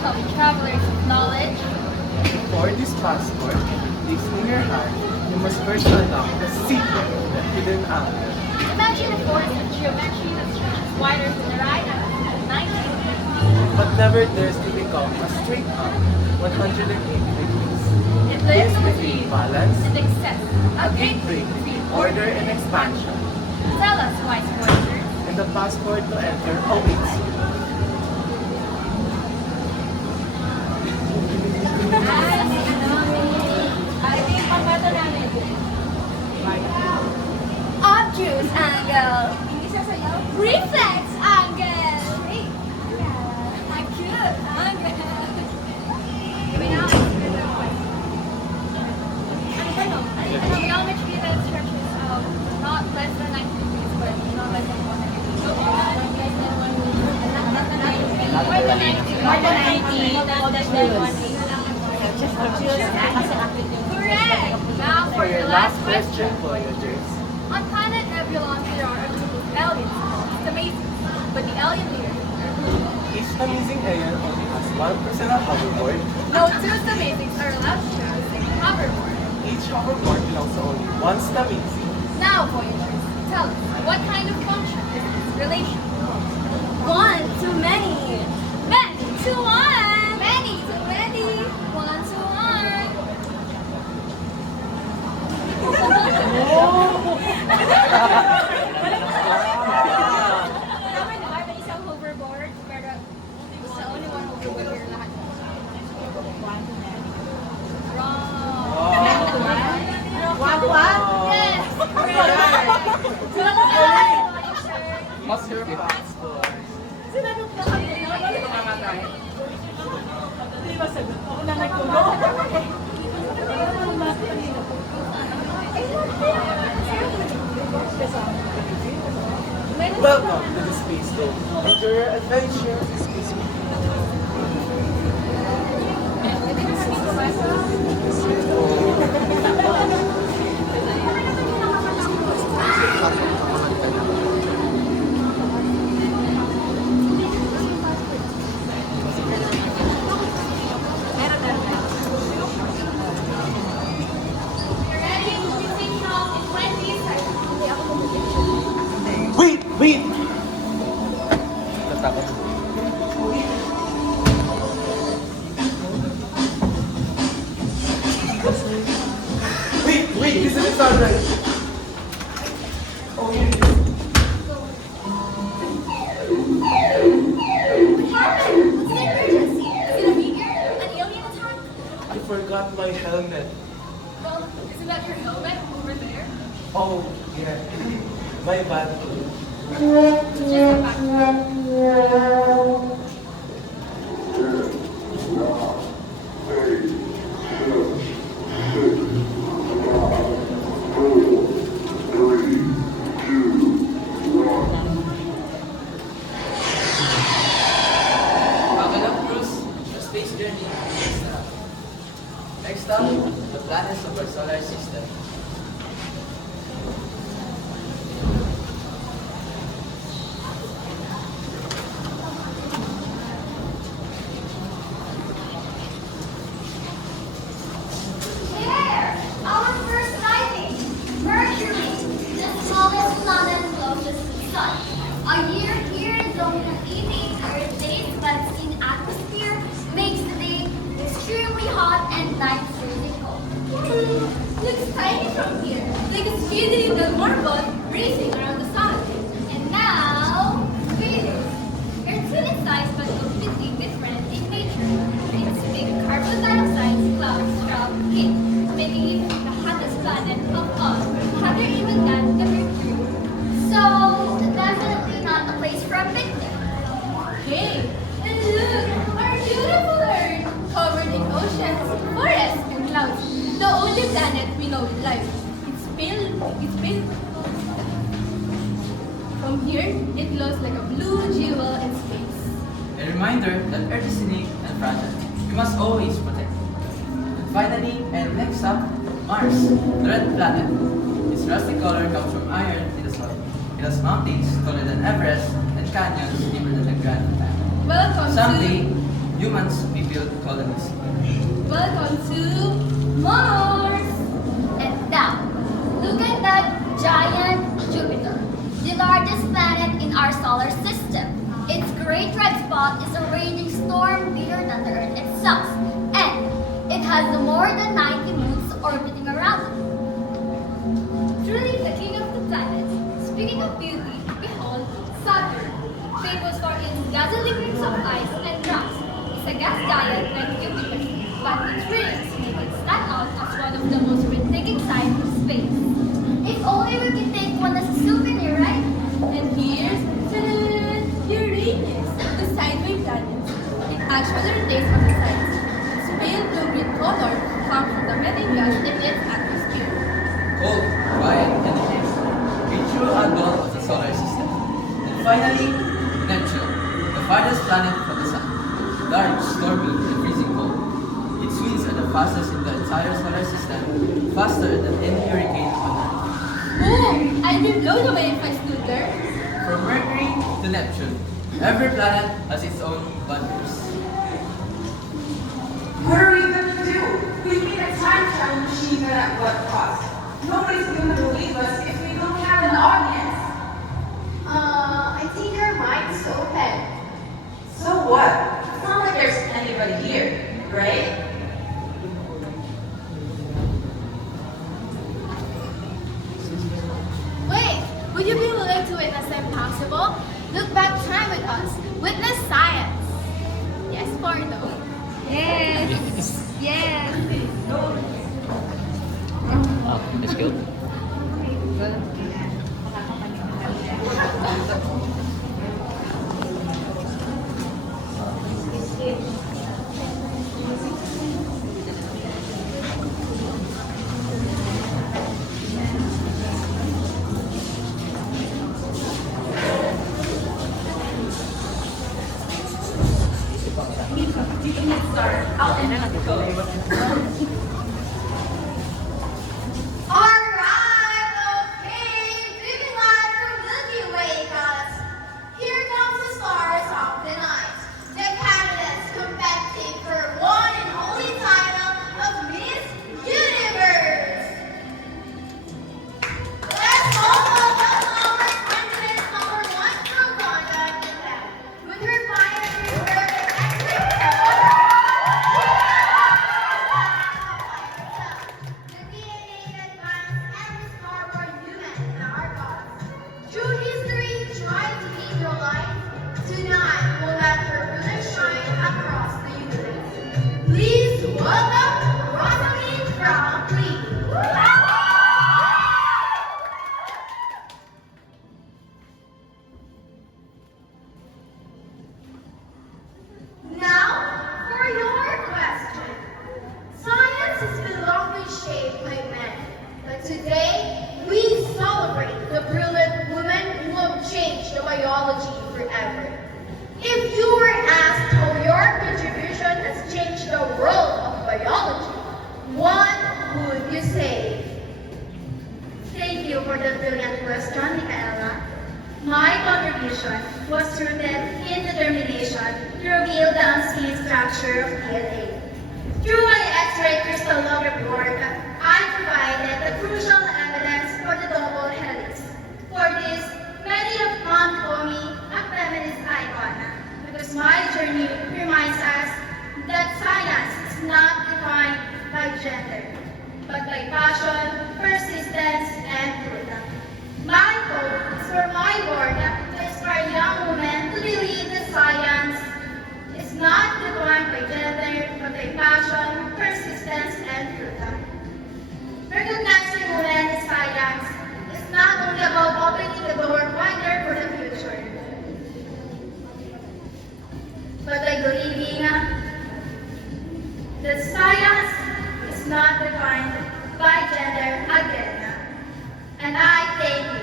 shall be travelers of knowledge. For this passport, placed in your hand, you must first unlock the secret, the hidden angle. Imagine a forest of geometry that stretches wider than the right angle at 90 degrees. But never dares to become a straight angle, 180 degrees. It lives This between balance, and excess, a gateway between order and expansion. Tell us, wise voyagers. And the passport to enter awaits you. Obtuse angle. Reflex angle. Acute angle. Geometry that stretches not less than 90 degrees, but not less than 100 degrees. More than 90. Correct! Now For your last question, voyagers. On planet Nebulon, there are a group of aliens called Stamazes, but the alien leader. Each amazing alien only has one personal hoverboard. No two Stamazes are allowed to share the same hoverboard. Each hoverboard belongs to only one Stamazing. Now, voyagers, tell us, what kind of function is this relation? One too many. Many to one! Many to many! One to one! Isang hoverboard, pero sa only one hoverboard here lahat. Wrong! Yes! What's your passport? Welcome to the Space Dome. Enjoy your adventure. You're ready? You take off in 20 seconds. Wait! Natakot. Wait, this is not right. What's the emergency? Is it a meteor? An alien attack? I forgot my helmet. Well, isn't that your helmet over there? Oh, yeah. My bad. Just get back. Buckle up, Bruce. The space journey is up. Next up, the planets of our solar system. There! Our first sighting! Mercury, the smallest planet closest to the Sun. A year here is only 88 Earth days, but its atmosphere makes the day extremely hot and night freezing cold. Looks tiny from here, like a speedy little marble racing around the sun. And now, Venus. Earth's in size but completely different in nature. Its big carbon dioxide clouds drop heat, making it the hottest planet of all, hotter even than the Mercury. So, definitely not a place for a picnic. Hey, and look, our beautiful Earth, covered in oceans, forests, and clouds. The only planet we know with life. It's pale. From here, it glows like a blue jewel in space. A reminder that Earth is unique and fragile. We must always protect it. And finally, and next up, Mars, the red planet. Its rusty color comes from iron in the soil. It has mountains taller than Everest and canyons deeper than the Grand Canyon. Welcome Someday, to... humans may build colonies. Welcome to Mars! And now, look at that giant Jupiter, the largest planet in our solar system. Its great red spot is a raging storm bigger than the Earth itself, and it has more than 90 moons orbiting around it. Truly the king of the planets. Speaking of beauty, behold Saturn, famous for its dazzling rings of ice and rocks. It's a gas giant like Jupiter, but its rings make it stand out as one of the most breathtaking sights in space. If only we could take one as a souvenir, right? And here's Uranus, the sideway planet. It actually rotates on the sides. Its pale blue-green color comes from the methane gas in its atmosphere. Cold, quiet, and intense. A true adult of the solar system. And finally, Neptune, the farthest planet from the sun. Large, stormy, and freezing cold. Its winds are the fastest in the entire solar system, faster than any hurricane on Earth. Boom! I'd be blown away if I stood there. From Mercury to Neptune, every planet has its own wonders. What are we gonna do? We need a time travel machine, but at what cost? Nobody's gonna believe us if we don't have an audience. I think our mind's open. So what? It's not like there's anybody here, right? Wait, would you be willing to witness the impossible? Look back time with us. Witness science. Yes, Porno. Yes. Yes. Let's go. Alright, okay, living life from Milky Way gods. Here comes the stars of the night. The candidates competing for one and only title of Miss Universe. Let's all welcome our candidate number one from Wanda Quintet, with her pioneering work in X-ray the DNA that binds every star-born human in our gods. Through history, trying to keep your life, tonight we'll let her really shine across the universe. Please welcome Rosalind Brown-Lee. Now, for your question. Science has been longly shaped by men, but today we celebrate the brilliant women who have changed the biology forever. If you were asked how your contribution has changed the world of biology, what would you say? Thank you for the brilliant question, Micaela. My contribution was rooted in determination to reveal the unseen structure of DNA. Through my X-ray crystallography work, I provided the crucial evidence for the double helix. For this, many have come to call me a feminist icon, because my journey reminds us that science is not defined by gender, but by passion, persistence, and truth. My hope is for my work to inspire young women to believe that science is not defined by gender, but by passion, persistence, and truth. Recognizing women in science is not only about opening the door wider for the future, but by believing that science is not defined by gender again. And I thank you.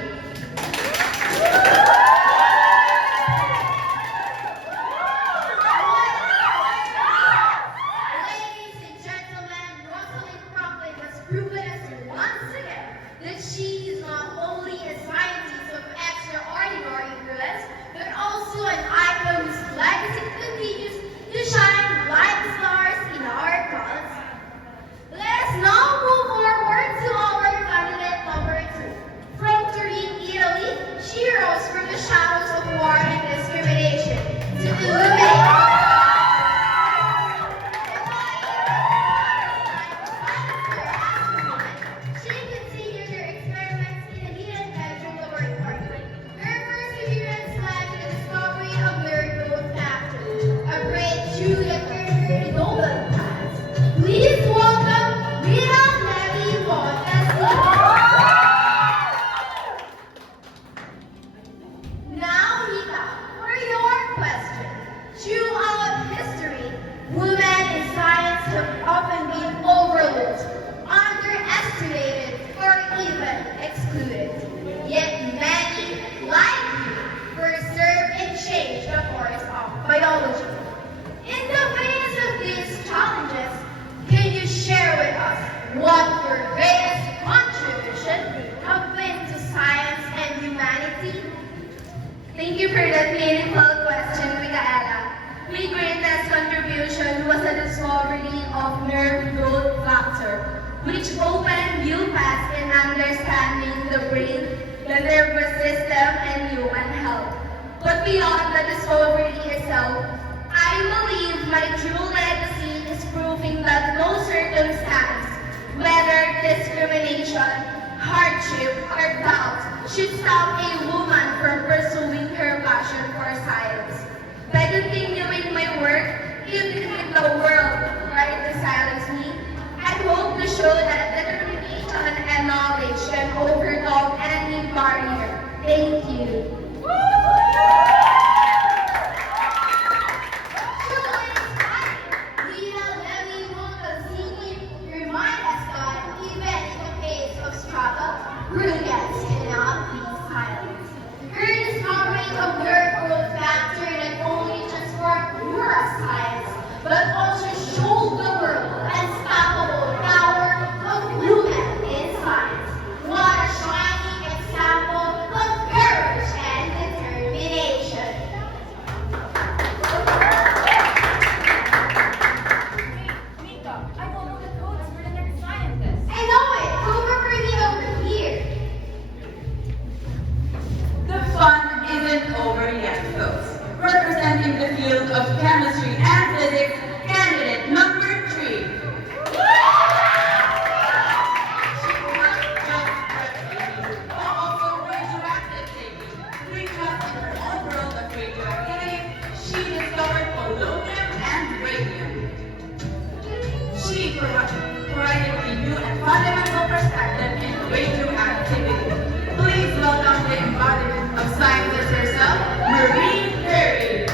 Ladies and gentlemen, Rosalind Franklin has proven us once again that she is not only a scientist of extraordinary influence, but also an icon whose legacy continues to shine have often been overlooked, underestimated, or even excluded. Yet many, like you, preserve and change the course of biology. In the face of these challenges, can you share with us what your greatest contribution have been to science and humanity? Thank you for that meaningful question, Micaela. My greatest contribution was the discovery of nerve growth factor, which opened new paths in understanding the brain, the nervous system, and human health. But beyond the discovery itself, I believe my true legacy is proving that no circumstance, whether discrimination, hardship, or doubt, should stop a woman from pursuing her passion for science. By continuing my work, even if the world tried to silence me, I hope to show that determination and knowledge can overcome any barrier. Thank you. Truly inspiring. Lina Levy will continue to remind us that even in the face of struggle, brilliance cannot be silenced. Her discovery of nerve growth factor not only transformed neuroscience, but also showed the world the unstoppable power of women in science. What a shining example of courage and determination. Mika, I don't know the codes for the next scientist. I know it! Over pretty over here. The fun isn't over yet, folks. Representing the field of chemistry and physics, candidate number 3. She not just breathtaking, but also radioactive. Because in her own world of radioactivity, she discovered polonium and radium. She provided a new and fundamental perspective in radioactivity. Please welcome the embodiment of scientist herself, Marie Curie.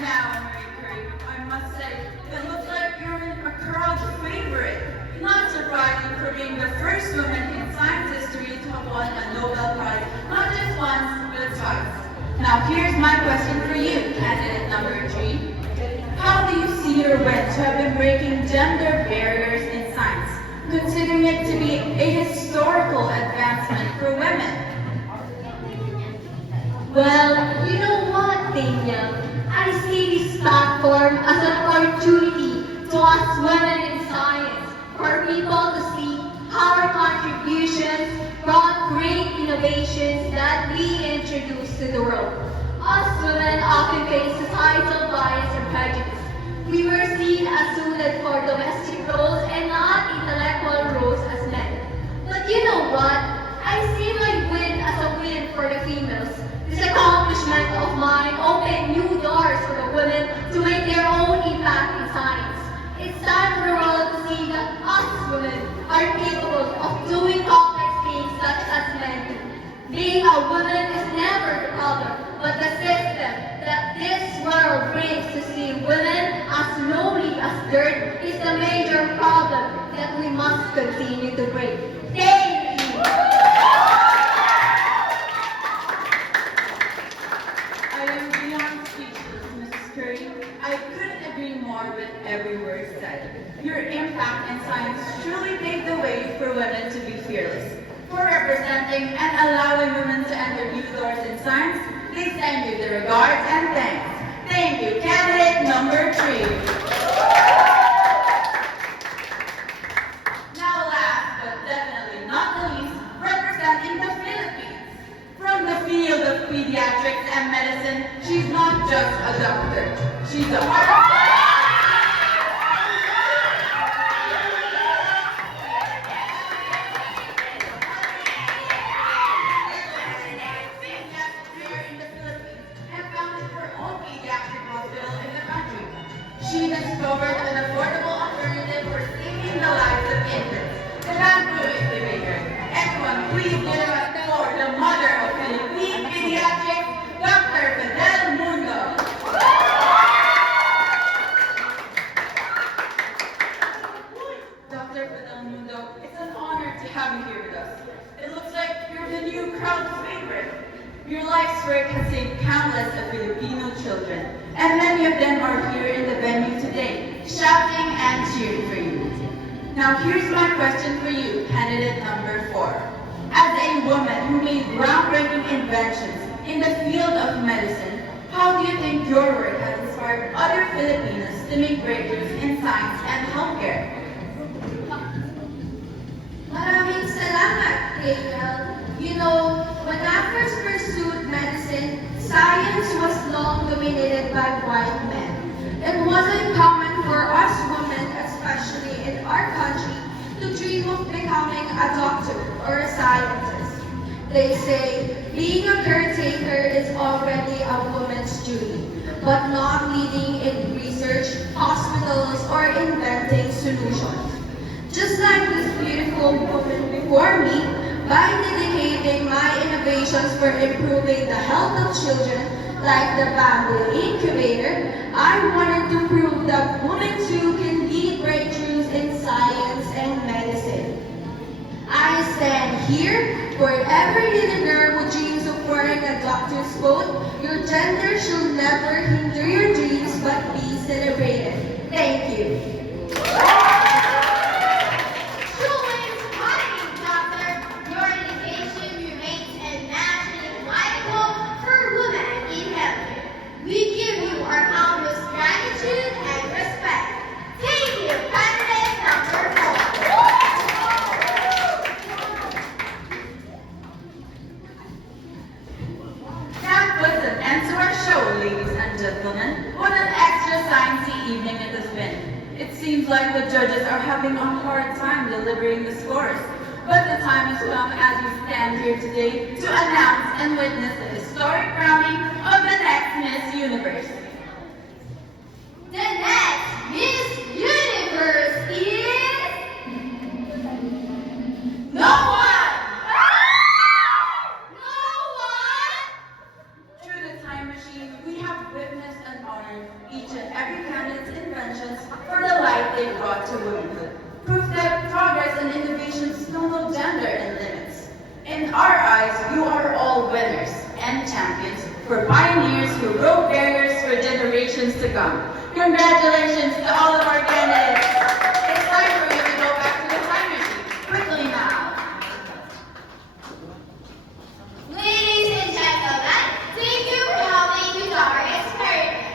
Now, Marie Curie, I must say, it looks like you're a crowd favorite. Not surprising for being the first woman in science history to have won a Nobel Prize, not just once, but twice. Now, here's my question for you, candidate number 3. How do you see your win to have been breaking gender barriers in science, considering it to be a historical advancement for women? Well, you know what, Daniel? I see this platform as an opportunity to us women in science, for people to see how our contributions brought great innovations that we introduced to the world. Us women often face societal bias and prejudice. We were seen as suited for domestic roles and not intellectual roles as men. But you know what? I see my win as a win for the females. This accomplishment of mine opened new doors for the women to make their own impact in science. It's time for the world to see that us women are capable of doing complex things such as men do. Being a woman is never the problem, but the system that this world brings to see women as lowly as dirt is the major problem that we must continue to break. Thank you! I am beyond speechless, Mrs. Curry. I couldn't agree more with every word said. Your impact in science truly paved the way for women to be fearless. For representing and allowing women to enter new doors in science, please send you the regards and thanks. Thank you, candidate number 3. Now last but definitely not the least, representing the Philippines. From the field of pediatrics and medicine, she's not just a doctor. She's a She discovered an affordable alternative for saving the lives of infants, the bamboo incubator. Everyone, please give it up for the mother of Philippine pediatrics, Dr. Fidel Mundo. countless of Filipino children, and many of them are here in the venue today, shouting and cheering for you. Now here's my question for you, candidate number 4. As a woman who made groundbreaking inventions in the field of medicine, how do you think your work has inspired other Filipinos to make breakthroughs in science and healthcare? Maraming salamat, Rachel. You know, when I first pursued medicine, science was long dominated by white men. It wasn't common for us women, especially in our country, to dream of becoming a doctor or a scientist. They say being a caretaker is already a woman's duty, but not leading in research, hospitals, or inventing solutions. Just like this beautiful woman before me, by dedicating my innovations for improving the health of children, like the bamboo incubator, I wanted to prove that women too can lead breakthroughs in science and medicine. I stand here for every little girl who dreams of wearing a doctor's coat. Your gender shall never hinder your dreams, but be celebrated. Thank you. Truly inspiring, Doctor. Your dedication remains undeniable for women in healthcare. We give you our utmost gratitude and respect. Thank you, candidate number 4. That puts an end to our show, ladies and gentlemen. What an extra sciencey evening it has been. It seems like the judges are having a hard time delivering the scores. But the time has come as we stand here today to announce and witness the historic crowning of the next Miss Universe. The next Miss Universe is No one! no one. Through the time machine, we have witnessed and honored each and every candidate's inventions for the light they brought to womanhood. Proof that progress and innovations know no gender and limits. In our eyes, you are all winners and champions for pioneers who broke barriers for generations to come. Congratulations to all of our candidates. It's time for you to go back to the time machine. Quickly now. Ladies and gentlemen, thank you for helping with our experiment.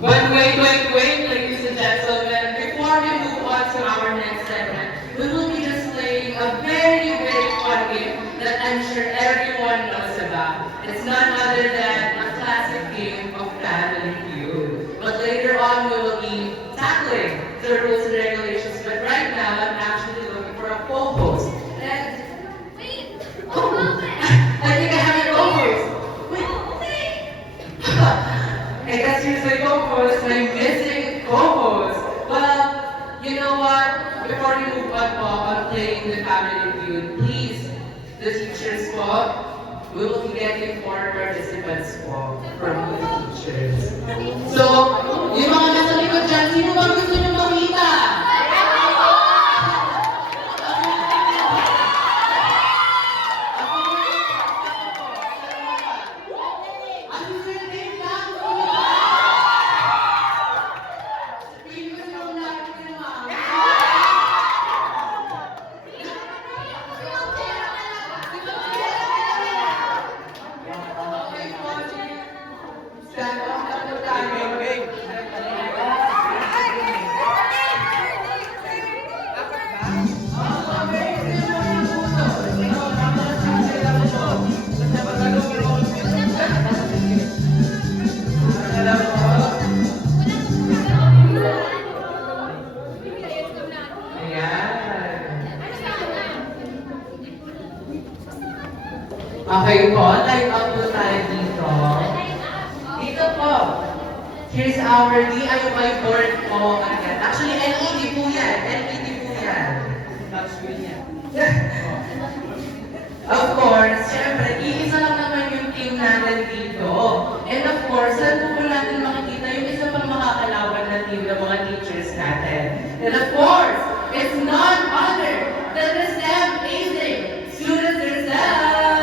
But wait, ladies and gentlemen. Before we move on to our next segment, we will be displaying a very, very fun game that I'm sure everyone knows about. It's none other than a classic game of Family Feud. But later on, we will be tackling the rules and regulations. But right now, I'm actually looking for a co-host. And Wait, one moment. I think I have a co-host. Wait. I guess here's my co-host, my missing co-host. Well, you know what? Before we move on playing the Family Feud, please, the teachers po, we will be getting more participants po from the teachers. So, yung mga nasa likod dyan, sino bang gusto nyo makita? Ano sir, name lang? Previous na unahin ko yung mga. Okay po, stand up na po tayo. Okay po, time out po tayo dito. Dito po. Here's our DIY board po. Actually, LED po yan. LED po yan. Not screen yan. Of course, syempre, iisa lang naman yung team natin dito. And of course, saan po natin makikita yung isa pang makakalaban na team ng mga teachers natin. And of course, it's none other than the STEM Amazing Students themselves!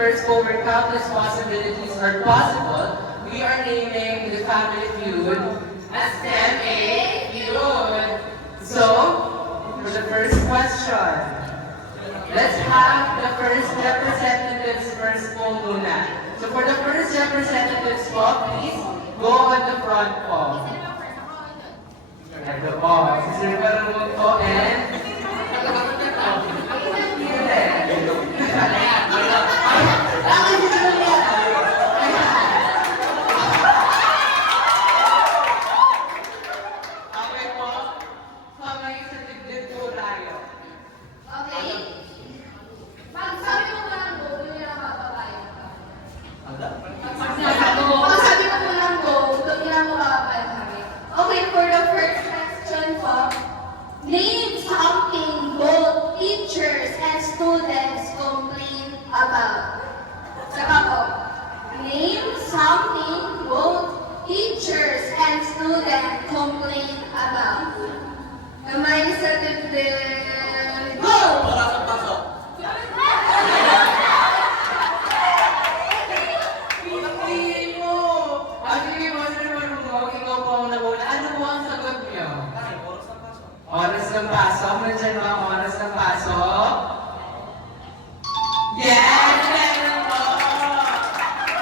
universe where countless possibilities are possible, we are naming the family feud as STEM-A Feud. So, for the first question, let's have the first representatives first po muna. So for the first representatives po, please go on the front po. Ito po, si Sir Marunong po and... Okay po, kamay sa dibdib po tayo. Okay? Pag sabi mo lang go, doon nila mababayan ka. Pag sabi mo lang go, doon nila mababayan kami. Okay, for the first question po, name something both teachers and students complain about. Saka po, name something both teachers and students complain about. Kamay sa dibdib. Go! Pinapihin mo! Sige mo, Sir Marunong, ikaw po ang naguna. Ano po ang sagot niyo? Oras ng pasok. Nandiyan ba ang oras ng pasok? Yes! Meron po!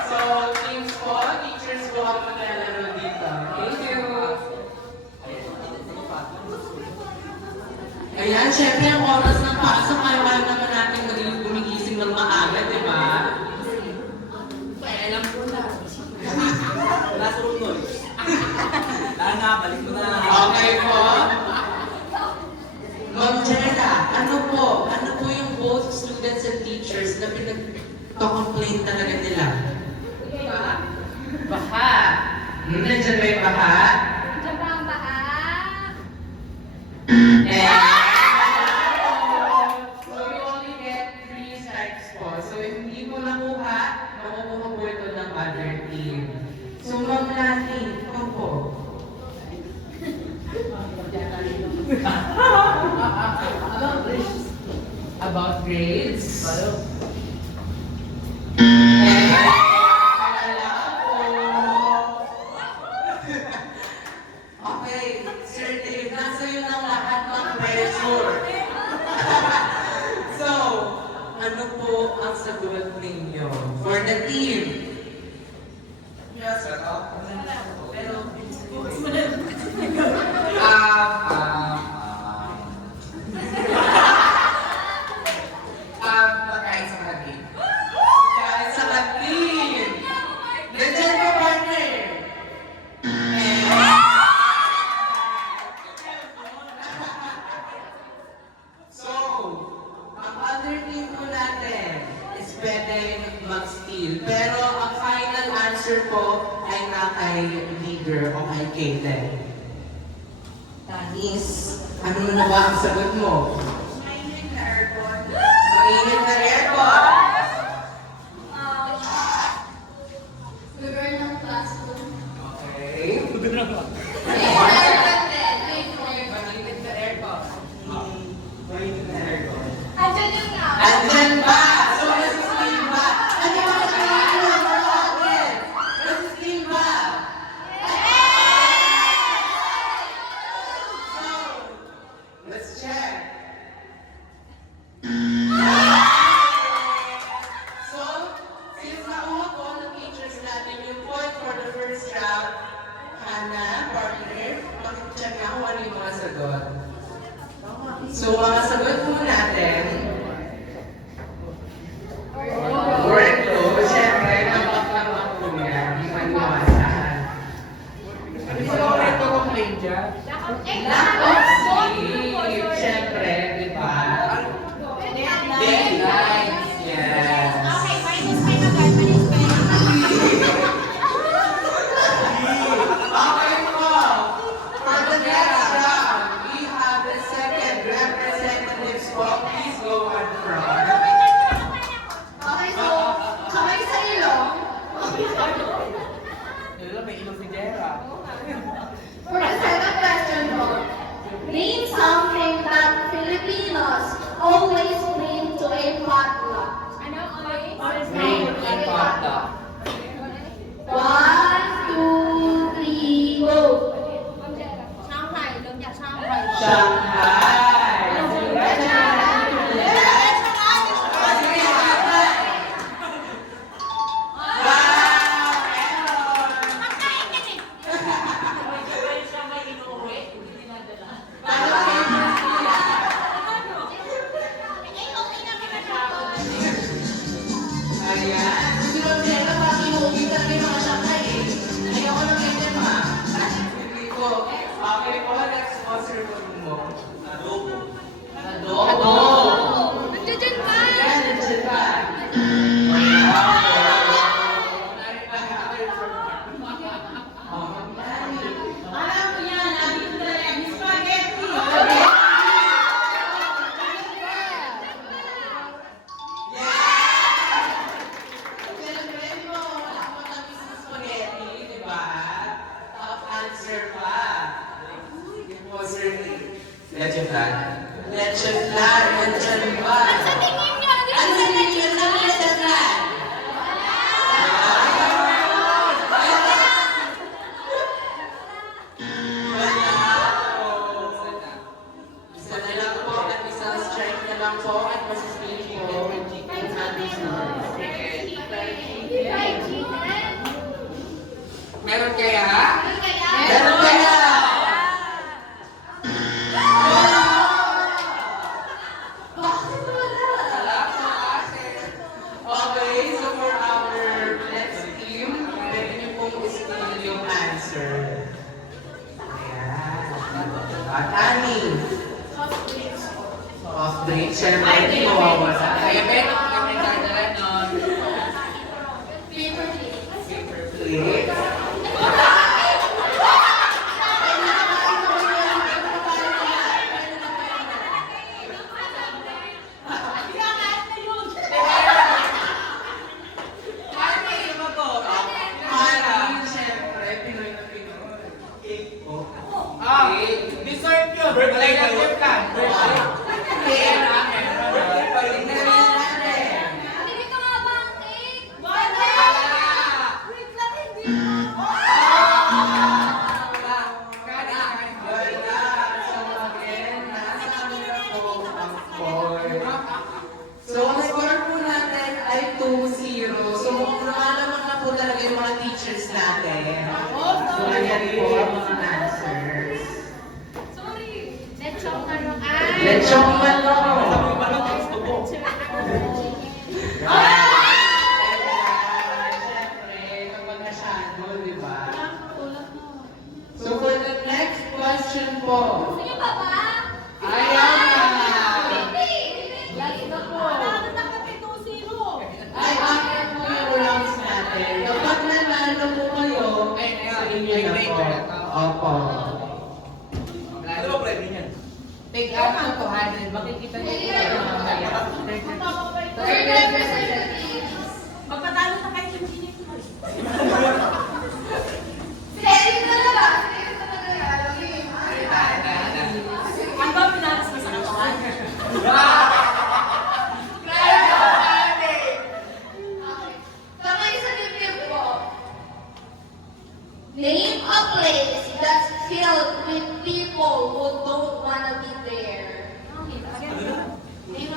So, teams po, teachers po ang maglalaro dito. Thank you! Ayan, syempre ang oras ng pasok, ayaw naman natin maging gumigising ng maaga, di ba? Alam ko na. Nasa room nun. Na, balik ko na. Okay po. Ma'am Jera, ano po yung both students and teachers na pinag-complain talaga nila? Baha. Nandiyan ba yung baha? Diyan ba ang baha? So you only get 3 strikes po. So if hindi mo nakuha, makukuha po ito ng other team. So Ma'am Lani, ikaw po. About grades? Okay, Sir Dave, nasa iyo ng lahat ng pressure. So, ano po ang sagot ninyo for the team? Yes, sir. Pero, Pagkain sa kantin. Kahit sa kantin! Nandiyan ba, partner? So, ang other team po natin is pwedeng mag-steal. Pero ang final answer po ay na kay leader o kay Kaden. Tanis, ano na ba ang sagot mo? Mainit na aircon. Mainit na aircon? River ng classroom. Okay. Mainit na aircon. Mainit na aircon. Andyan yung nga. Andyan ba? So, nasa-steal ba? Ano ba nasa-steal ba? Nasa-steal ba? So, let's check. So, since nakuha po ng teachers natin yung point for the first round, Hannah, partner, pakichat nga kung ano yung mga sagot. So, mga sagot po natin, word ko, syempre, napak po niya, hindi maniwasahan. So, ito complain dyan. Lack of sleep, syempre, di ba? Deadlines, yes. Okay, minus 5 agad. Minus 5. Okay po. For the next round, we have the second representatives po. Please go Shanghai. Ayan. Susunod din na pati movie talaga yung mga Shanghai eh. Ayoko ng ganyan ha. Hindi ko. Okay po, next sponsor po mo. Adobo. Adobo. Nandiyan ba? Ayan, nandiyan ba? Alam ko yan, nandito talaga yung spaghetti. Celebrate mo. Wala ko na business spaghetti, di ba? Top answer pa. Yung sponsor ni Lechon Flan. Lechon Flan, lechon ba? Sa tingin niyo, nandito Ano sa sa tingin niyo sa Lechon Flan? Isa na lang po at isang strike na lang po at masispili po. Meron kaya? Meron kaya? Okay, so for our next team, pwede niyo pong ispil yung answer. Ayan. At Ani. Soft drink. Siyempre, hindi mawawala. Kaya meron kami dadala nun. Paper plate. Ani, siyempre, Pinoy na Pinoy. Cake po. Cake. Dessert yun. Birthday na gift ka. Birthday. Cake namin. Birthday namin. Hindi ka nga ba ang cake? Wait lang, hindi. So, ang score po natin ay 2-0. So, lumalamang na po talaga yung mga teachers natin. So, ayan po ang mga answers. Lechong manok. Lechong manok. Siyempre, kapag nasyado, di ba? So, for the next question po. Gusto niyo pa ba? Ayaw na. Ay, akin po yung rounds natin. Kapag nanalo po kayo, sa inyo na po. Opo. Ano ba pwede niyan? Take out ng 200. Makikita niyo po yung mamaya. Third representatives. Magpatalo na kayo yung pinig mo. Steady talaga. Steady talaga yan. Alam mo yun. Ano ba pinaras mo sa katawan? Kamay sa dibdib ko. Name a place that's filled with people who don't wanna be there. Name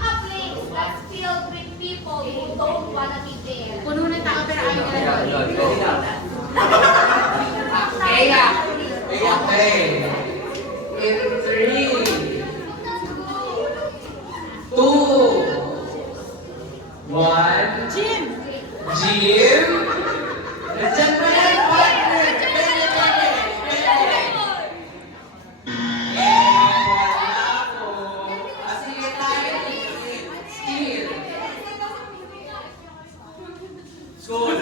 a place that's filled with people who don't wanna be there. Puno ng tao pero ayaw nila. Okay. In 3, 2, 1. Jim! Jim? Nandiyan pa yan, partner! Pwede, pwede, pwede. Wala po. Sige tayo, skill. School.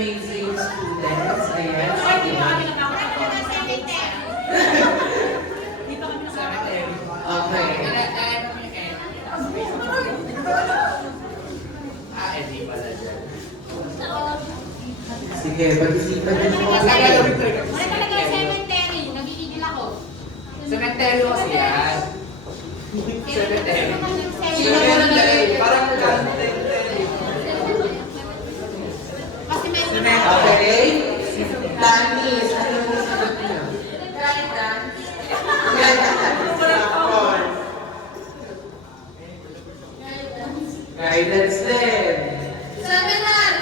amazing students. Ayan. Okay. Sige, pag-isipan niyo po. Wala talaga yung cemetery. Nagigigil ako. Cemetery kasi yan. Cemetery. Cemetery. Parang Kasi may Okay. Tanis, ano yung sagot niyo? guidance. Guidance din. Seminar.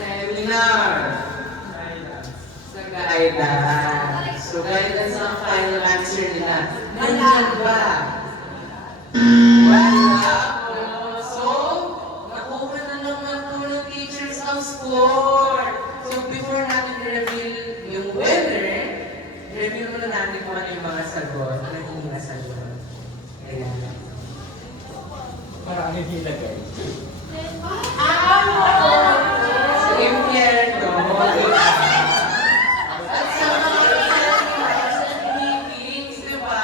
Seminar. Sa guidance. So guidance ang final answer nila. Nandiyan ba? Wala po. So, nakuha na naman po ng teachers ang score. So before natin i-reveal yung winner, review muna natin kung ano yung mga sagot. Naging sagot. Ayan. Marami nilagay. Sa impyerno, diba? At sa mga meetings, diba?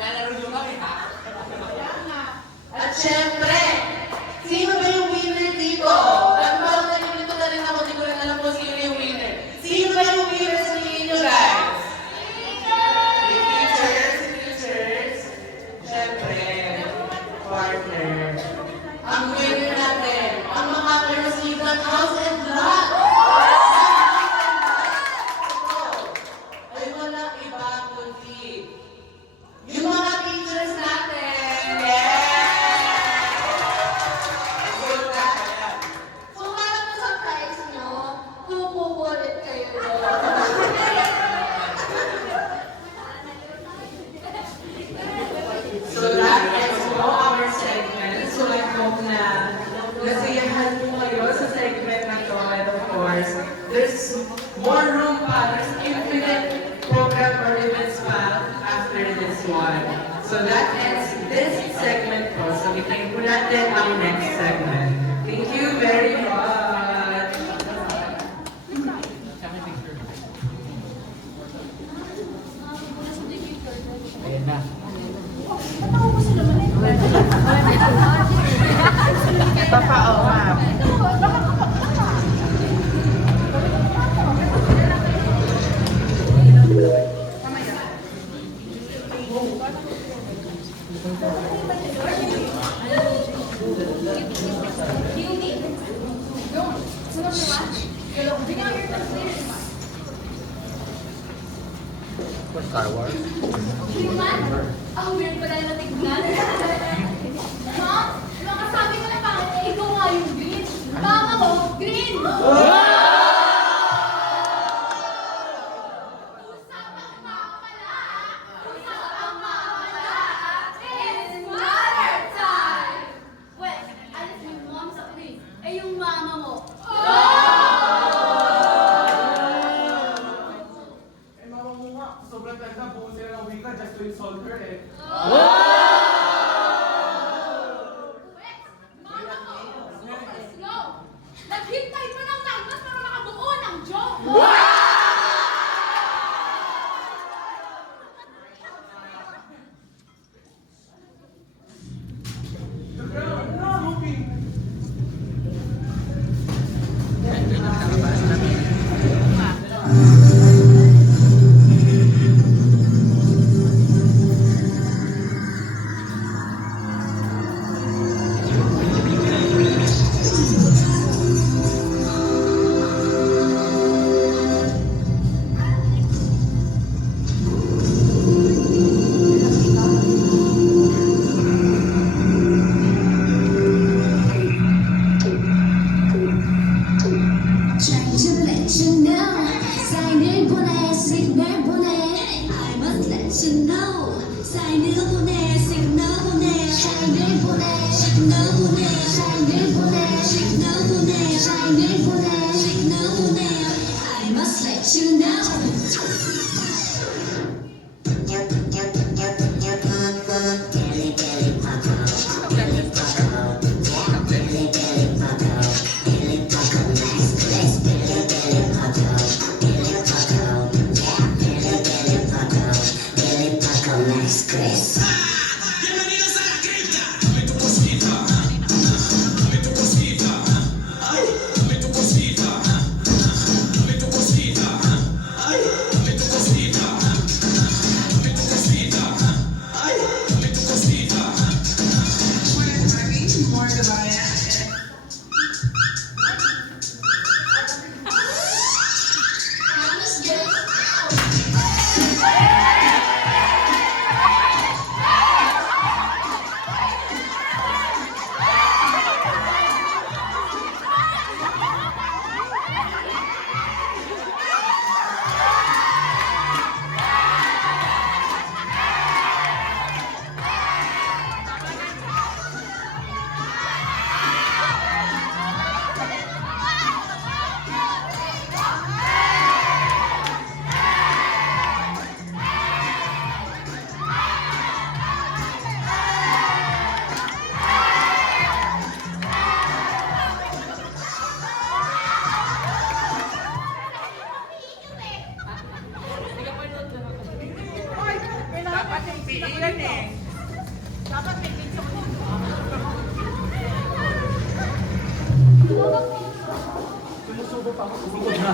Lalaro nyo kami, ha? At syempre, sino ba yung winner dito? At parang nalilito na rin ako, di ko rin alam kung sino yung winner. Sino ba yung winner sa tingin nyo, guys? Teachers. Syempre, partner. Ang winner natin, ang makaka-receive ng house and lot. Ito ay walang iba kundi yung mga teachers natin. So, parang surprise nyo, kukukulit kayo. So that is all our segment. So I hope na nasiyahan mo kayo sa segment na to. And of course, there's more room pa. There's infinite program or events pa after this one. So that ends this segment po. So itayin po natin ang next segment. Thank you very much. Ayan na. Star Wars? Human? Ang weird pala na tignan. Mom, nakasabi ko na pa, ikaw nga yung green. Mama mo, green! Usapang mawala! Usapang mawala! It's mother time! Well, alis yung mom sa green. Eh yung mama mo. Eh, mama mo nga, sobrang tanda, buo sila ng wika just to insult her eh. Mama mo! Let's go! Naghintay pa ng tangas para makabuo ng joke! The ground, smoking. Trying to let you know, 사인을 보내, signal 보내. I must let you know, 사인을 보내, signal 보내. 사인을 보내, signal 보내. 사인을 보내, signal 보내. 사인을 보내, signal 보내. I must let you know. Let's con la disgrace. Dapat hindi yan eh. Dapat may video. Sumusubo pa ako. Sumusubo na.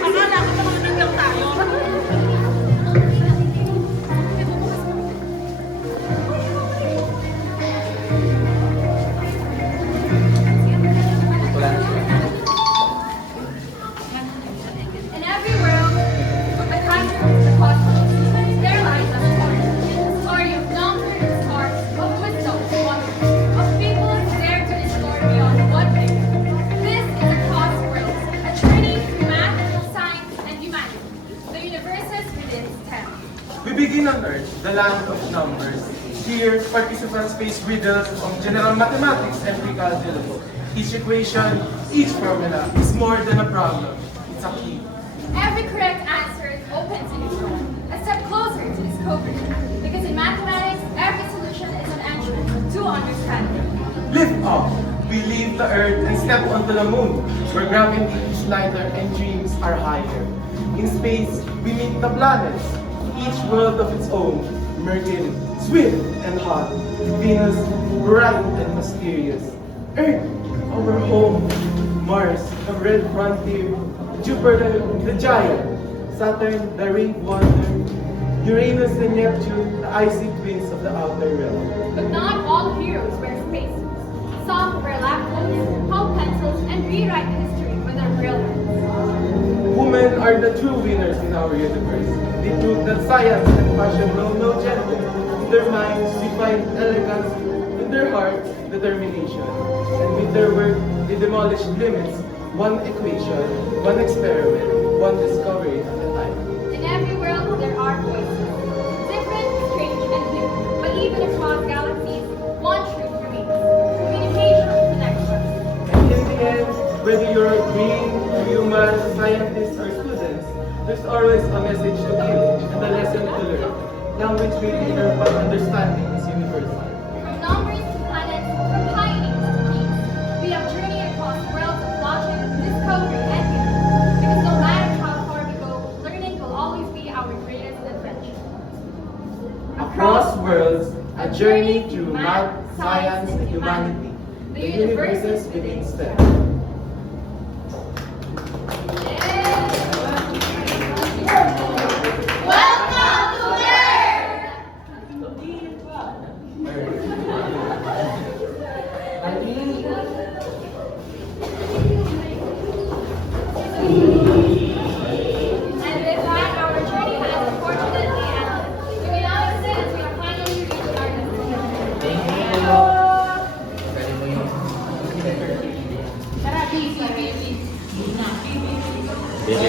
Akala ko naman nandiyan tayo. In every world, a country with a cosmos, there lies a story of numbers and scars, of wisdom and wonder, of people who dare to explore beyond what they know. This is Across Worlds, a journey through math, science, and humanity, the universes within STEM. We begin on Earth, the land of numbers. Here, participants face riddles of general mathematics and pre-calculus. Each equation, each formula is more than a problem. It's a key. Every correct answer opens in its own, a step closer to discovery. Because in mathematics, every solution is an entry to understanding. Lift off! We leave the Earth and step onto the Moon, where gravity is lighter and dreams are higher. In space, we meet the planets, each world of its own. Mercury, swift and hot. Venus, bright and mysterious. Earth, our home. Mars, the red frontier. Jupiter, the giant. Saturn, the ringed wonder. Uranus and Neptune, the icy twins of the outer realm. But not all heroes wear spacesuits. Some wear lab coats, hold pencils, and rewrite history with their brilliance. Women are the true winners in our universe. They prove that science and fashion know no gender. In their minds, we find elegance. In their hearts, determination. And with their work, they demolish limits. One equation, one experiment, one discovery at a time. In every world, there are voices. Different, strange, and new. But even across galaxies, one truth remains. Communication connects us. And in the end, whether you're a green, human, scientist, or students, there's always a message to give and a lesson to learn. Language may differ, but understanding is universal. From numbers to planets, from pioneers to peace, we have journeyed across worlds of logic, discovery, and beauty. Because no matter how far we go, learning will always be our greatest adventure. Across worlds, a journey through math, science, and humanity. The universes within STEM. Welcome to Earth! And with that, our journey has unfortunately ended. We may now exit as we have finally reached our destination. Pwede mo yung... Tara, busy, busy. Bebe.